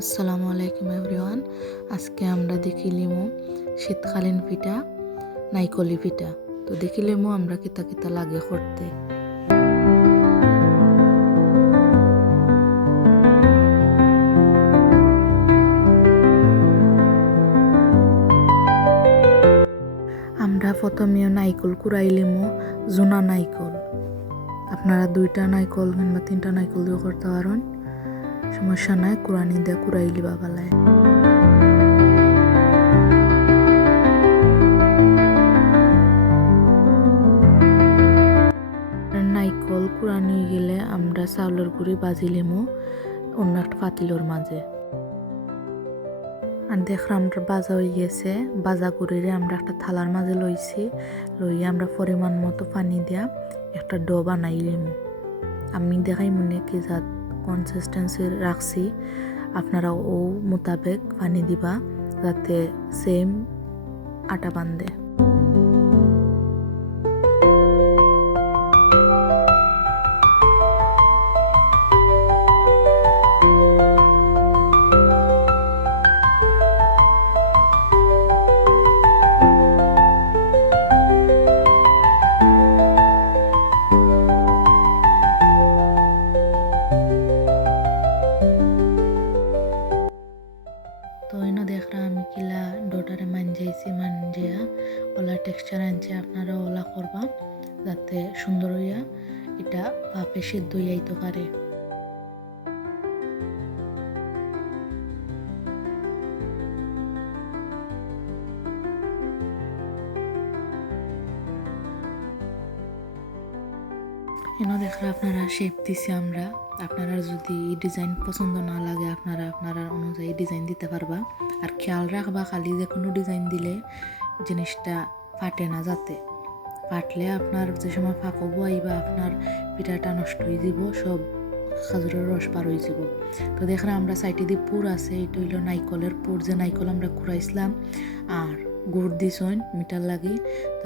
আসসালামু আলাইকুম এভরিওয়ান। আজকে আমরা দেখিলিমু শীতকালীন পিঠা নাইকলি পিঠা। তো দেখিলিমু আমরা কিতা কিতা লাগে করতে। আমরা প্রথমে নাইকল কুড়াইলিমু জুনা নাইকল। আপনারা 2টা নাইকল কিংবা 3টা নাইকল দিয়ে করতে পারেন, সমস্যা নাই। কুড়ানি দিয়ে কুড়াইলি বাবালায়। নাইকল কুড়ানি গেলে আমরা চাউলের গুঁড়ি বাজিলিমু অন্য একটা পাতিলর মাঝে। আর দেখলাম আমরা বাজা হয়ে গেছে। বাজা গুঁড়িরে আমরা একটা থালার মাঝে লইছি, লইয়া আমরা পরিমাণ মতো পানি দিয়া একটা ডো বানাইলিমু। আমি দেখাই মনে কি জাত কনসিস্টেন্সি রাখছি, আপনারা ও মোতাবেক পানি দিবা যাতে সেম আটা বান্ধে। তো এনে দেখলাম আমি কিলা ডোটারে মানজিয়া ওলা টেক্সচার আনছে। আপনারা ওলা করবা যাতে সুন্দর হইয়া এটা ভাপে সিদ্ধ হইয়াইতে পারে। এনে দেখলে আপনারা শেপ দিছি আমরা। আপনারা যদি ডিজাইন পছন্দ না লাগে আপনারা অনুযায়ী ডিজাইন দিতে পারবা। আর খেয়াল রাখবা খালি যে কোনো ডিজাইন দিলে জিনিসটা ফাটে না, যাতে ফাটলে আপনার যে সময় ফাঁকবো আইবা আপনার পিঠাটা নষ্ট হয়ে যাব, সব খাজুরের রস পার হয়ে যাব। তো দেখলাম আমরা সাইডে দিয়ে পুর আছে, এটা হইল নাইকলের পুর, যে নাইকল আমরা কুড়াইছিলাম আর গুড় দিছেন মিঠার লাগি। তো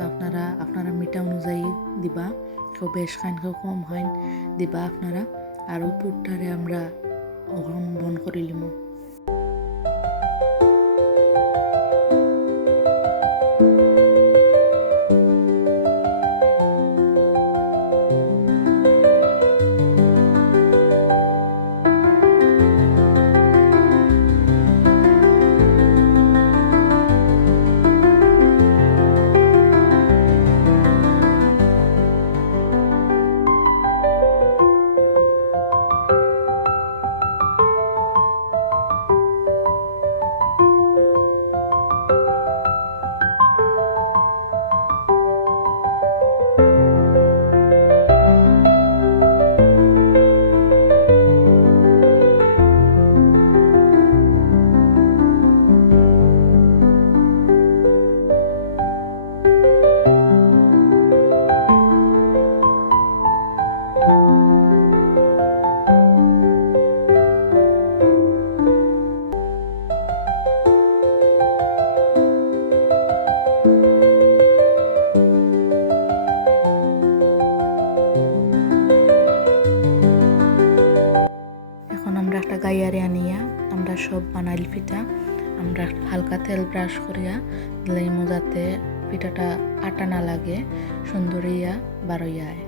আপনারা মিঠা অনুযায়ী দিবা, কেউ বেশ খান কেউ কম হয় দিবা আপনারা। আর পুরটারে আমরা বন করিলিমু। একটা গাইয়ারে আনিয়া আমরা সব বানাইল পিঠা আমরা হালকা তেল ব্রাশ করিয়া দিলাইমু যাতে পিঠাটা আটা না লাগে, সুন্দর ইয়া বারইয়া আয়।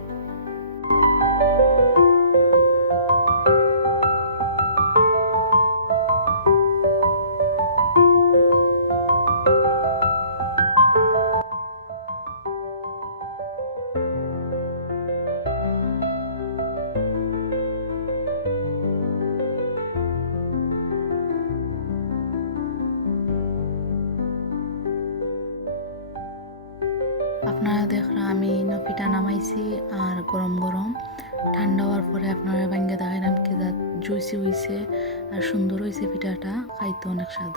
আপনারা দেখলাম আমি পিঠা নামাইছি আর গরম গরম ঠান্ডা হওয়ার পরে আপনারা ভাঙ্গে দেখাইলাম কি জুইসি হয়েছে আর সুন্দর হয়েছে পিঠাটা, খাইতে অনেক স্বাদ।